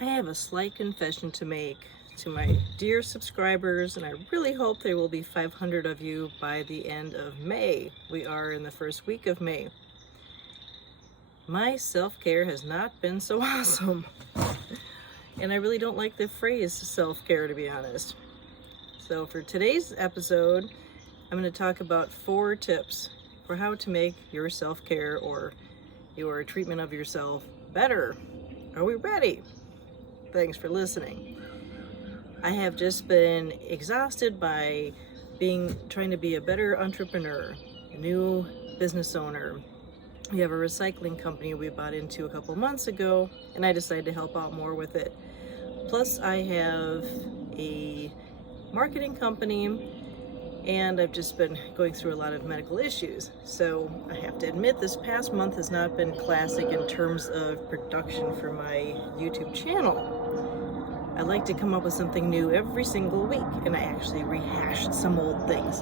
I have a slight confession to make to my dear subscribers, and I really hope there will be 500 of you by the end of May. We are in the first week of May. My self-care has not been so awesome. And I really don't like the phrase self-care, to be honest. So for today's episode, I'm going to talk about 4 tips for how to make your self-care or your treatment of yourself better. Are we ready? Thanks for listening. I have just been exhausted by trying to be a better entrepreneur, a new business owner. We have a recycling company we bought into a couple months ago, and I decided to help out more with it. Plus, I have a marketing company, and I've just been going through a lot of medical issues. So I have to admit, this past month has not been classic in terms of production for my YouTube channel. I like to come up with something new every single week, and I actually rehashed some old things.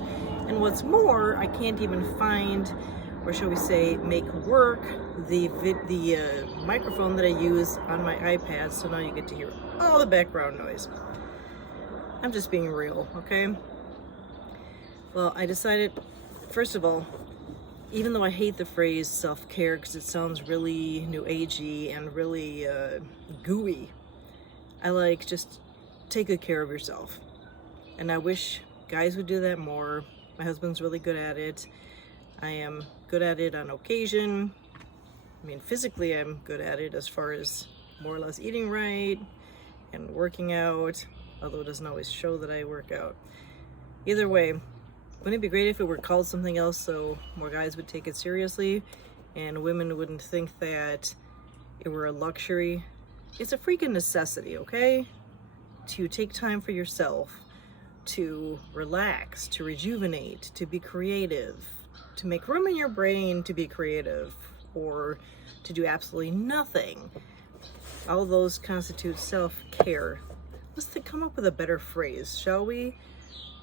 And what's more, I can't even find, or shall we say, make work the microphone that I use on my iPad, so now you get to hear all the background noise. I'm just being real, okay? Well, I decided, first of all, even though I hate the phrase self-care because it sounds really new agey and really gooey, I like just take good care of yourself. And I wish guys would do that more. My husband's really good at it. I am good at it on occasion. I mean, physically I'm good at it as far as more or less eating right and working out, although it doesn't always show that I work out. Either way, wouldn't it be great if it were called something else so more guys would take it seriously and women wouldn't think that it were a luxury? It's a freaking necessity, okay? To take time for yourself, to relax, to rejuvenate, to be creative, to make room in your brain to be creative, or to do absolutely nothing. All those constitute self-care. Let's come up with a better phrase, shall we?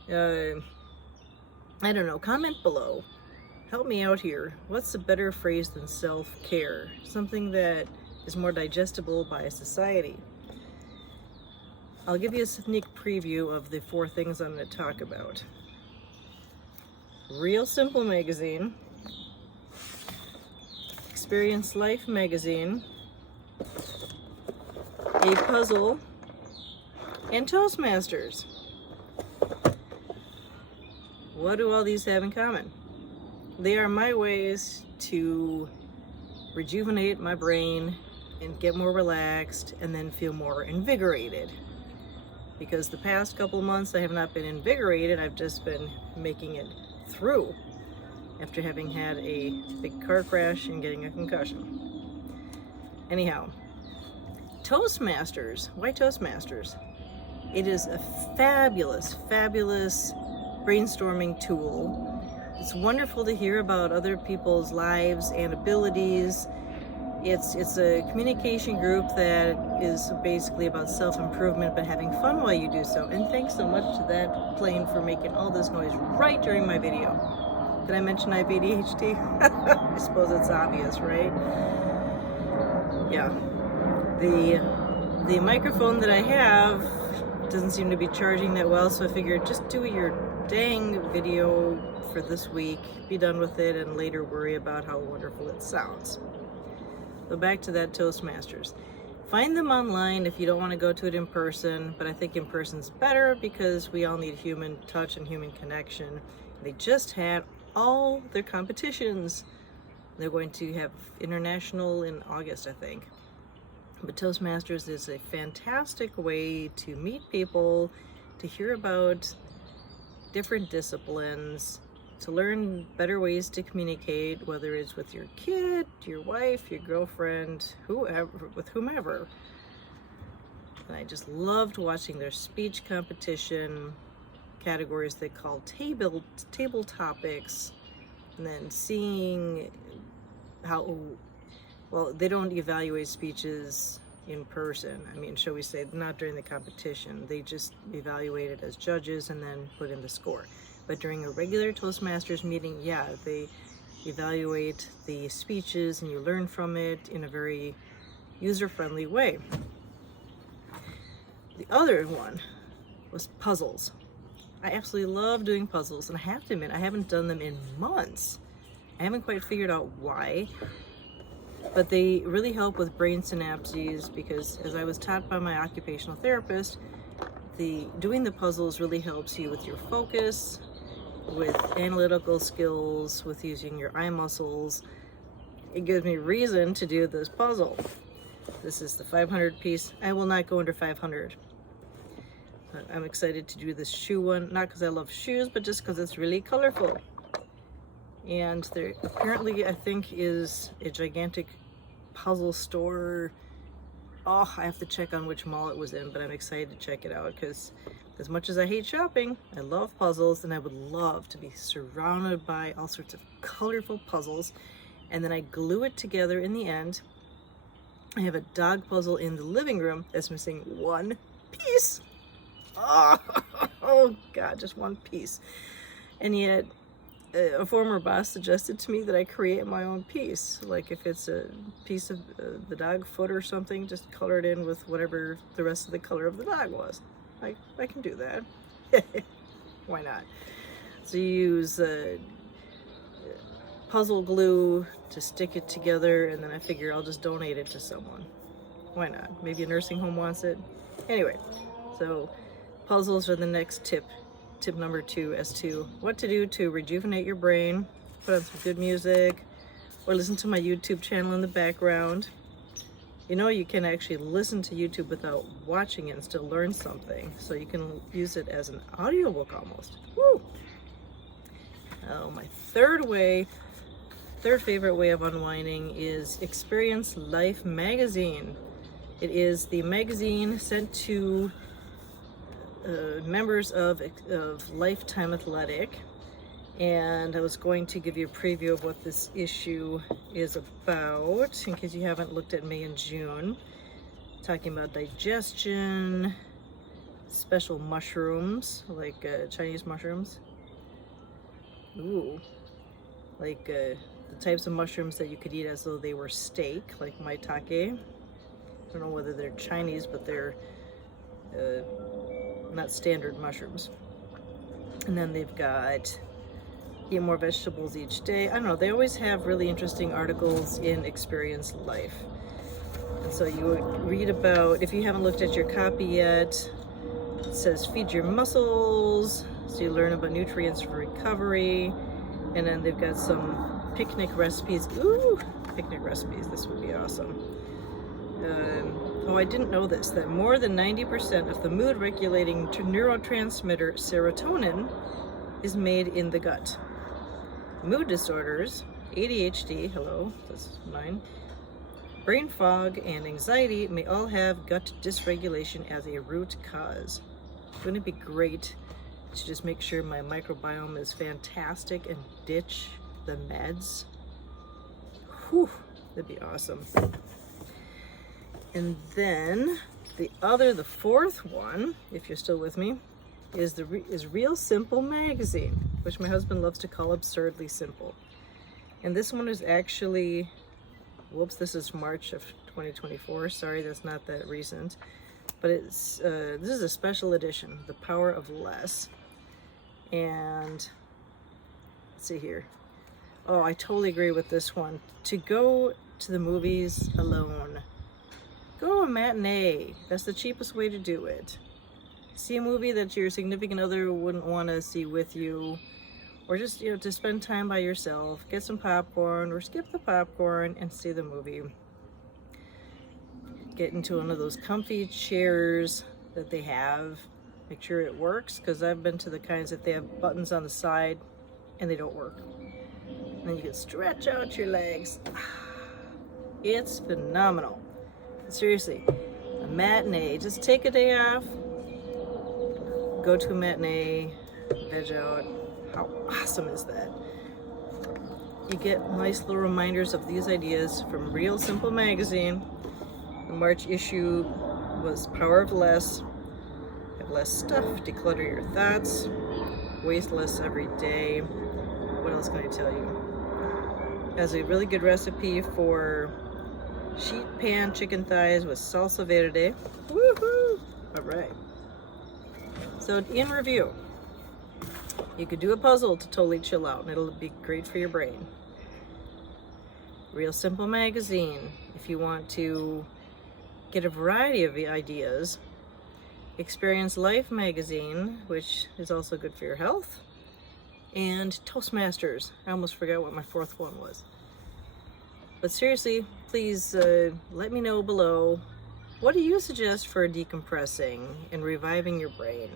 I don't know, comment below. Help me out here. What's a better phrase than self-care? Something that is more digestible by society. I'll give you a sneak preview of the 4 things I'm going to talk about. Real Simple magazine, Experience Life magazine, a puzzle, and Toastmasters. What do all these have in common? They are my ways to rejuvenate my brain and get more relaxed and then feel more invigorated. Because the past couple months I have not been invigorated, I've just been making it through after having had a big car crash and getting a concussion. Anyhow, Toastmasters. Why Toastmasters? It is a fabulous, fabulous brainstorming tool. It's wonderful to hear about other people's lives and abilities. It's a communication group that is basically about self-improvement, but having fun while you do so. And thanks so much to that plane for making all this noise right during my video. Did I mention I have ADHD? I suppose it's obvious, right? Yeah. The microphone that I have doesn't seem to be charging that well, so I figured just do your dang video for this week, be done with it, and later worry about how wonderful it sounds. So back to that Toastmasters. Find them online if you don't want to go to it in person, but I think in person's better because we all need human touch and human connection. They just had all their competitions. They're going to have international in August, I think. But Toastmasters is a fantastic way to meet people, to hear about different disciplines, to learn better ways to communicate, whether it's with your kid, your wife, your girlfriend, whomever. And I just loved watching their speech competition, categories they call table topics, and then seeing how, well, they don't evaluate speeches in person. I mean, shall we say, not during the competition. They just evaluate it as judges and then put in the score. But during a regular Toastmasters meeting, yeah, they evaluate the speeches and you learn from it in a very user-friendly way. The other one was puzzles. I absolutely love doing puzzles, and I have to admit, I haven't done them in months. I haven't quite figured out why, but they really help with brain synapses because, as I was taught by my occupational therapist, doing the puzzles really helps you with your focus, with analytical skills, with using your eye muscles. It gives me reason to do this puzzle. This is the 500 piece. I will not go under 500. But I'm excited to do this shoe one, not because I love shoes, but just because it's really colorful. And there apparently, I think, is a gigantic puzzle store. Oh, I have to check on which mall it was in, but I'm excited to check it out because as much as I hate shopping, I love puzzles, and I would love to be surrounded by all sorts of colorful puzzles. And then I glue it together in the end. I have a dog puzzle in the living room that's missing one piece. Oh God, just one piece. And yet a former boss suggested to me that I create my own piece. Like if it's a piece of the dog foot or something, just color it in with whatever the rest of the color of the dog was. I can do that. Why not? So you use puzzle glue to stick it together, and then I figure I'll just donate it to someone. Why not? Maybe a nursing home wants it. Anyway, so puzzles are the next tip. Tip number 2 as to what to do to rejuvenate your brain. Put on some good music or listen to my YouTube channel in the background. You know, you can actually listen to YouTube without watching it and still learn something. So you can use it as an audiobook almost. Woo! Oh, my third favorite way of unwinding is Experience Life magazine. It is the magazine sent to members of Lifetime Athletic, and I was going to give you a preview of what this issue is about in case you haven't looked at May and June. Talking about digestion, special mushrooms like Chinese mushrooms. Ooh, like the types of mushrooms that you could eat as though they were steak, like maitake. I don't know whether they're Chinese, but they're not standard mushrooms. And then they've got eat more vegetables each day. I don't know, they always have really interesting articles in Experience Life. And so you would read about, if you haven't looked at your copy yet, it says feed your muscles, so you learn about nutrients for recovery. And then they've got some picnic recipes. Ooh, picnic recipes, this would be awesome. Oh, I didn't know this, that more than 90% of the mood regulating neurotransmitter serotonin is made in the gut. Mood disorders, ADHD, hello, that's mine, brain fog, and anxiety may all have gut dysregulation as a root cause. Wouldn't it be great to just make sure my microbiome is fantastic and ditch the meds? Whew, that'd be awesome. And then the fourth one, if you're still with me, is Real Simple magazine, which my husband loves to call absurdly simple. And this one is actually, whoops, this is March of 2024. Sorry, that's not that recent. But it's this is a special edition, The Power of Less. And let's see here. Oh, I totally agree with this one. To go to the movies alone. Go to a matinee. That's the cheapest way to do it. See a movie that your significant other wouldn't want to see with you, or just, you know, to spend time by yourself. Get some popcorn or skip the popcorn and see the movie. Get into one of those comfy chairs that they have. Make sure it works, because I've been to the kinds that they have buttons on the side and they don't work. And then you can stretch out your legs. It's phenomenal. Seriously, a matinee. Just take a day off, go to a matinee, veg out. How awesome is that? You get nice little reminders of these ideas from Real Simple magazine. The March issue was Power of Less. Have less stuff, declutter your thoughts, waste less every day. What else can I tell you? Has a really good recipe for sheet pan chicken thighs with salsa verde. Woohoo! All right. So in review, you could do a puzzle to totally chill out and it'll be great for your brain. Real Simple magazine, if you want to get a variety of ideas. Experience Life magazine, which is also good for your health. And Toastmasters. I almost forgot what my fourth one was. But seriously, please let me know below, what do you suggest for decompressing and reviving your brain?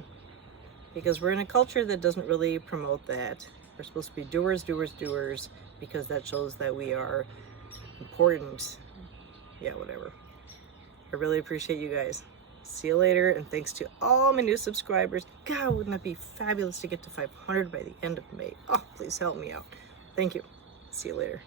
Because we're in a culture that doesn't really promote that. We're supposed to be doers, doers, doers, because that shows that we are important. Yeah, whatever. I really appreciate you guys. See you later, and thanks to all my new subscribers. God, wouldn't that be fabulous to get to 500 by the end of May? Oh, please help me out. Thank you. See you later.